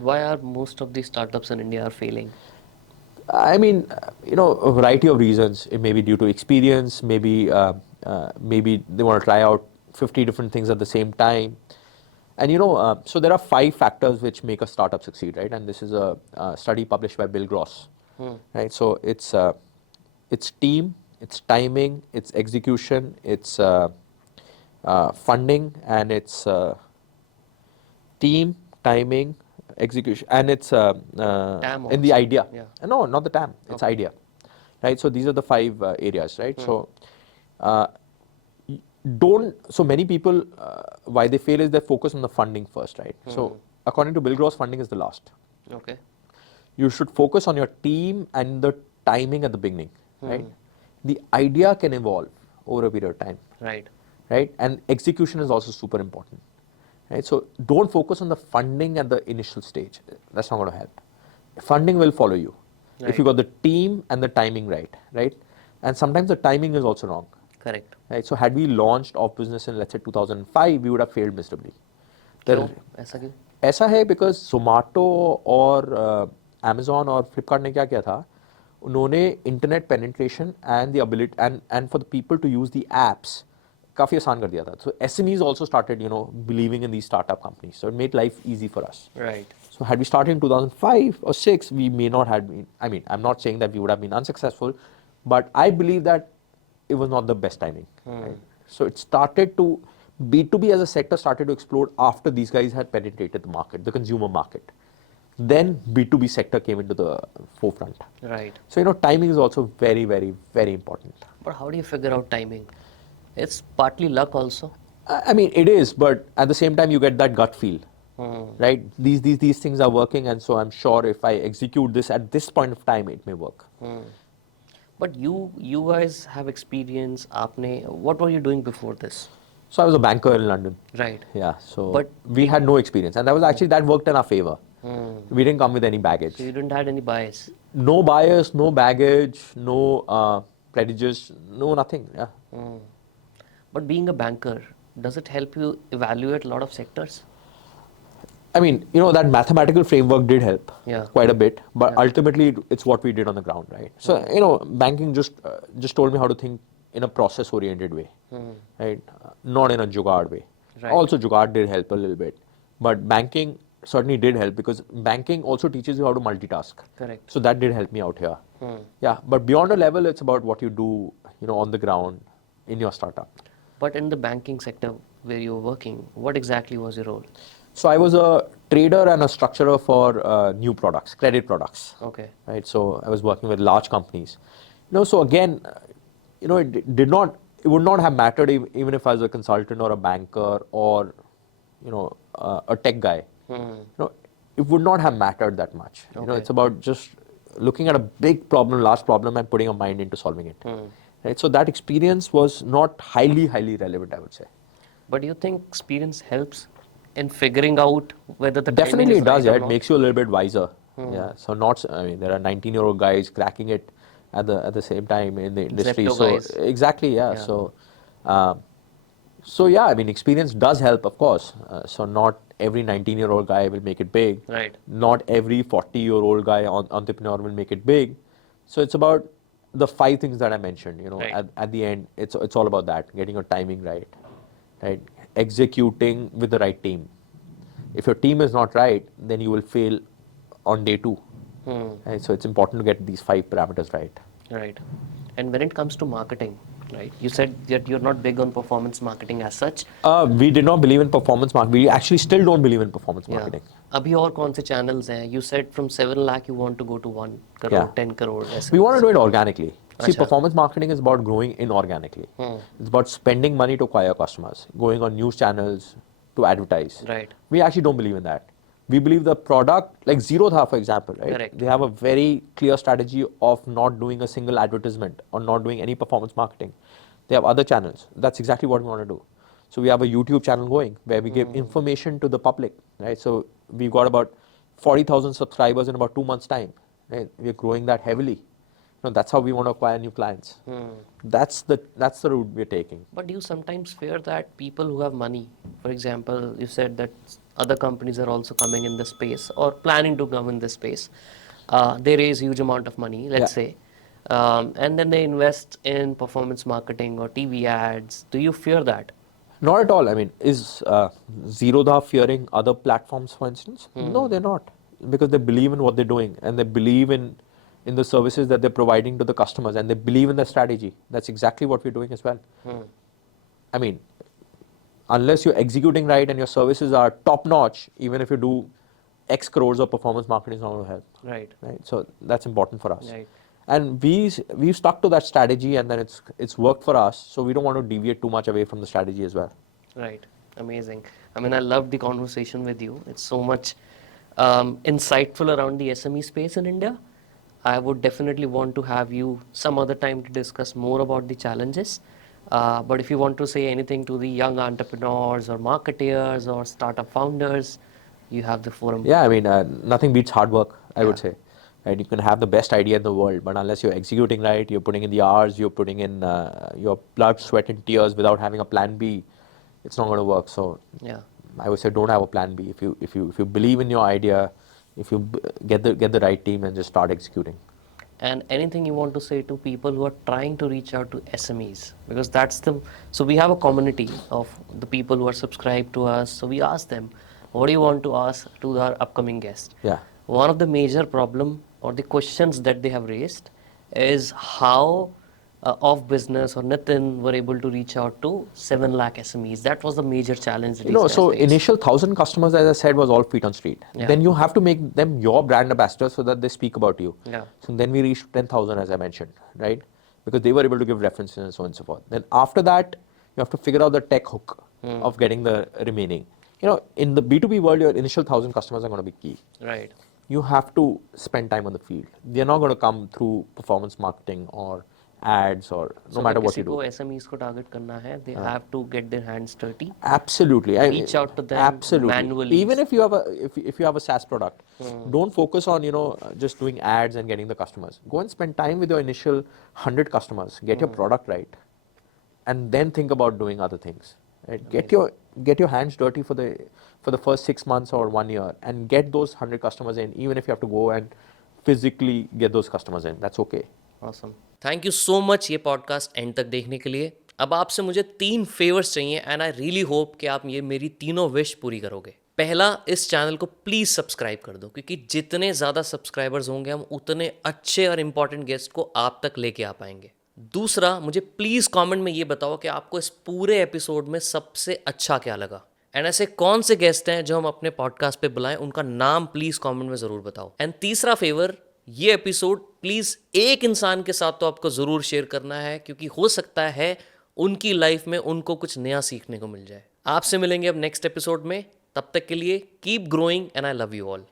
Why are most of these startups in India are failing? I mean, a variety of reasons. It may be due to experience, maybe they want to try out 50 different things at the same time. And so there are 5 factors which make a startup succeed, right? And this is a study published by Bill Gross, right? So it's team, it's timing, it's execution, it's funding, and it's team, timing, execution, and it's TAM in the also. idea. Yeah. No, not the TAM. It's Okay. idea, right? So these are the 5 areas, right? So uh, don't. So many people, why they fail is they focus on the funding first, right? So according to Bill Gross, funding is the last. Okay. You should focus on your team and the timing at the beginning, right? The idea can evolve over a period of time, Right. right? And execution is also super important, right? So don't focus on the funding at the initial stage. That's not going to help. Funding will follow you if you Right. got the team and the timing right, right? And sometimes the timing is also wrong, Correct. right? So had we launched OfBusiness in, let's say, 2005, we would have failed miserably. क्यों? The ऐसा क्यों? ऐसा है because Zomato और Amazon और Flipkart ने क्या किया था, उन्होंने internet penetration and the ability and for the people to use the apps काफी आसान कर दिया था. So SMEs also started, believing in these startup companies. So it made life easy for us. Right. So had we started in 2005 or 6, we may not have been. I mean, I'm not saying that we would have been unsuccessful, but I believe that it was not the best timing. Right? So it started to B2B as a sector started to explode after these guys had penetrated the market, the consumer market. Then B2B sector came into the forefront. Right. So timing is also very, very, very important. But how do you figure out timing? It's partly luck also. I mean, it is, but at the same time, you get that gut feel, right? These things are working, and so I'm sure if I execute this at this point of time, it may work. But you guys have experience. आपने what were you doing before this? So I was a banker in London. Right. Yeah, so But we had no experience, and that worked in our favor. We didn't come with any baggage. So you didn't had any bias. No bias, no baggage, no prejudice, no nothing. Yeah. But being a banker, does it help you evaluate a lot of sectors? I mean, that mathematical framework did help quite a bit, but Yeah. ultimately it's what we did on the ground, right? So, banking just told me how to think in a process-oriented way, right? Not in a jugaad way. Right. Also, jugaad did help a little bit, but banking certainly did help because banking also teaches you how to multitask. Correct. So that did help me out here. Yeah, but beyond a level, it's about what you do, on the ground in your startup. But in the banking sector where you were working, what exactly was your role? So I was a trader and a structurer for new products, credit products. Okay. Right. So I was working with large companies. So again, it would not have mattered even if I was a consultant or a banker or, a tech guy. It would not have mattered that much. Okay. It's about just looking at a big problem, large problem, and putting a mind into solving it. Right. So that experience was not highly, highly relevant, I would say. But do you think experience helps in figuring out whether the timing Definitely is it does, right or yeah. It not? makes you a little bit wiser. Yeah. So there are 19-year-old guys cracking it at the same time in the industry. Zepto So guys. exactly, yeah. Yeah. So yeah, I mean, experience does help, of course. So not every 19-year-old guy will make it big. Right. Not every 40-year-old guy entrepreneur will make it big. So it's about the 5 things that I mentioned. Right. At the end, it's all about that, getting your timing right, right, executing with the right team. If your team is not right, then you will fail on day 2. Right? So it's important to get these 5 parameters right. Right. And when it comes to marketing, right? You said that you're not big on performance marketing as such. We did not believe in performance marketing. We actually still don't believe in performance marketing. अभी और कौन से channels हैं? You said from 7 lakh you want to go to 1 crore, Yeah. 10 crore. ऐसे. We want to do it organically. See, Achha. performance marketing is about growing inorganically. It's about spending money to acquire customers, going on news channels to advertise. Right. We actually don't believe in that. We believe the product, like Zerodha, for example, right? Correct. They have a very clear strategy of not doing a single advertisement or not doing any performance marketing. They have other channels. That's exactly what we want to do. So we have a YouTube channel going where we give information to the public, right? So we've got about 40,000 subscribers in about 2 months' time. Right? We're growing that heavily. That's how we want to acquire new clients. That's the route we're taking. But do you sometimes fear that people who have money, for example, you said that other companies are also coming in this space or planning to come in this space. They raise huge amount of money, let's say, and then they invest in performance marketing or TV ads. Do you fear that? Not at all. I mean, is Zerodha fearing other platforms, for instance? No, they're not, because they believe in what they're doing and they believe in the services that they're providing to the customers, and they believe in the strategy. That's exactly what we're doing as well. I mean, unless you're executing right and your services are top notch, even if you do X crores of performance marketing, is not going to help. Right. Right. So that's important for us. Right. And we've stuck to that strategy, and then it's worked for us. So we don't want to deviate too much away from the strategy as well. Right. Amazing. I mean, I loved the conversation with you. It's so much insightful around the SME space in India. I would definitely want to have you some other time to discuss more about the challenges. But if you want to say anything to the young entrepreneurs or marketeers or startup founders, you have the forum. Yeah, I mean, nothing beats hard work, I would Yeah. say. Right? You can have the best idea in the world, but unless you're executing right, you're putting in the hours, you're putting in your blood, sweat, and tears without having a plan B, it's not going to work. So Yeah. I would say don't have a plan B. If you believe in your idea, if you get the right team and just start executing. And anything you want to say to people who are trying to reach out to SMEs, because that's the, so we have a community of the people who are subscribed to us. So we ask them, what do you want to ask to our upcoming guest? Yeah. One of the major problem or the questions that they have raised is how OfBusiness or Nitin were able to reach out to 7 lakh SMEs. That was the major challenge these guys So faced. initial 1,000 customers, as I said, was all feet on street. Yeah. Then you have to make them your brand ambassadors so that they speak about you. Yeah. So then we reached 10,000, as I mentioned, right? Because they were able to give references and so on and so forth. Then after that, you have to figure out the tech hook of getting the remaining. In the B2B world, your initial 1,000 customers are going to be key. Right. You have to spend time on the field. They're not going to come through performance marketing or ads or no matter what you do. So SMEs को target करना है, they have to get their hands dirty. Absolutely. Reach out to them manually. Even if you have if you have a SaaS product, don't focus on just doing ads and getting the customers. Go and spend time with your initial 100 customers. Get your product right, and then think about doing other things. Right? Get your hands dirty for the first 6 months or 1 year, and get those 100 customers in. Even if you have to go and physically get those customers in, that's okay. Awesome. Thank you so much ये podcast and तक देखने के लिए. अब आपसे मुझे 3 favours चाहिए and I really hope कि आप ये मेरी तीनों विश पूरी करोगे. पहला, इस चैनल को प्लीज़ सब्सक्राइब कर दो, क्योंकि जितने ज़्यादा सब्सक्राइबर्स होंगे हम उतने अच्छे और इम्पॉर्टेंट गेस्ट को आप तक लेके आ पाएंगे. दूसरा, मुझे प्लीज़ कमेंट में ये बताओ कि आपको इस पूरे एपिसोड में सबसे अच्छा क्या लगा, एंड ऐसे कौन से गेस्ट हैं जो हम अपने पॉडकास्ट पे बुलाएं, उनका नाम प्लीज़ कमेंट में ज़रूर बताओ. एंड तीसरा फेवर, ये एपिसोड प्लीज़ एक इंसान के साथ तो आपको ज़रूर शेयर करना है, क्योंकि हो सकता है उनकी लाइफ में उनको कुछ नया सीखने को मिल जाए. आपसे मिलेंगे अब नेक्स्ट एपिसोड में. तब तक के लिए keep growing and I love you all.